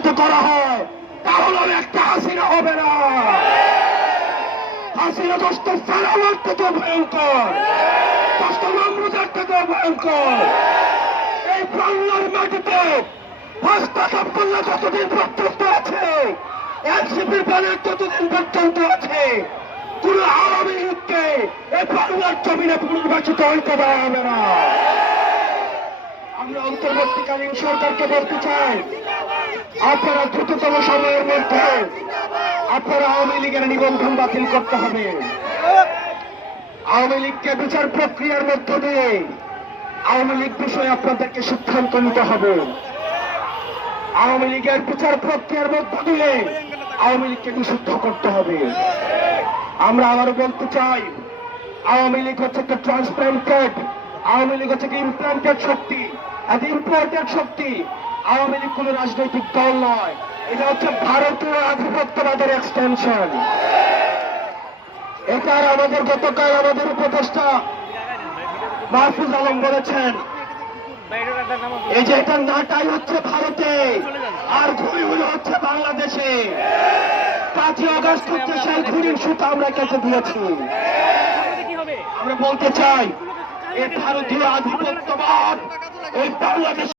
প্রতিষ্ঠিত করা হয়, তাহলে একটা হাসিনা হবে না। হাসিনা দোস্ত ফেরানোর থেকে ভয়ঙ্কর, দোস্ত মামরুদের থেকে ভয়ঙ্কর। এই বাংলার মাটিতে হস্তাক্ষরপূর্ণ যতদিন পর্যন্ত আছে, এনসিপির ব্যানার যতদিন পর্যন্ত আছে, কোন আওয়ামী লীগকে এই বাংলার জমিনে পুনর্বাসিত হইতে দেওয়া হবে না। আমরা অন্তর্বর্তীকালীন সরকারকে বলতে চাই, আপনারা দ্রুততম সময়ের মধ্যে আপনারা আওয়ামী লীগের নিবন্ধন বাতিল করতে হবে। আওয়ামী লীগকে বিচার প্রক্রিয়ার মধ্য দিয়ে আওয়ামী লীগ বিষয়ে আপনাদেরকে সিদ্ধান্ত নিতে হবে। আওয়ামী লীগের বিচার প্রক্রিয়ার মধ্য দিয়ে আওয়ামী লীগকে নিষিদ্ধ করতে হবে। আমরা আবারও বলতে চাই, আওয়ামী লীগ হচ্ছে একটা ট্রান্সপ্লান্টেড, আওয়ামী লীগ হচ্ছে ইমপ্লান্টেড শক্তি, ইম্পোর্টেড শক্তি। আওয়ামী লীগ কোন রাজনৈতিক দল নয়, এটা হচ্ছে ভারতীয় আধিপত্যবাদের এক্সটেনশন। এটার আমাদের গতকাল আমাদের উপদেষ্টা মাহফুজ আলম বলেছেন, এই যে এটা নাটাই হচ্ছে ভারতে আর ঘুড়িগুলো হচ্ছে বাংলাদেশে। 5ই আগস্ট হচ্ছে সেই ঘুড়ির সুতা আমরা কেটে দিয়েছি। আমরা বলতে চাই, এই ভারতীয় আধিপত্যবাদ এই বাংলাদেশ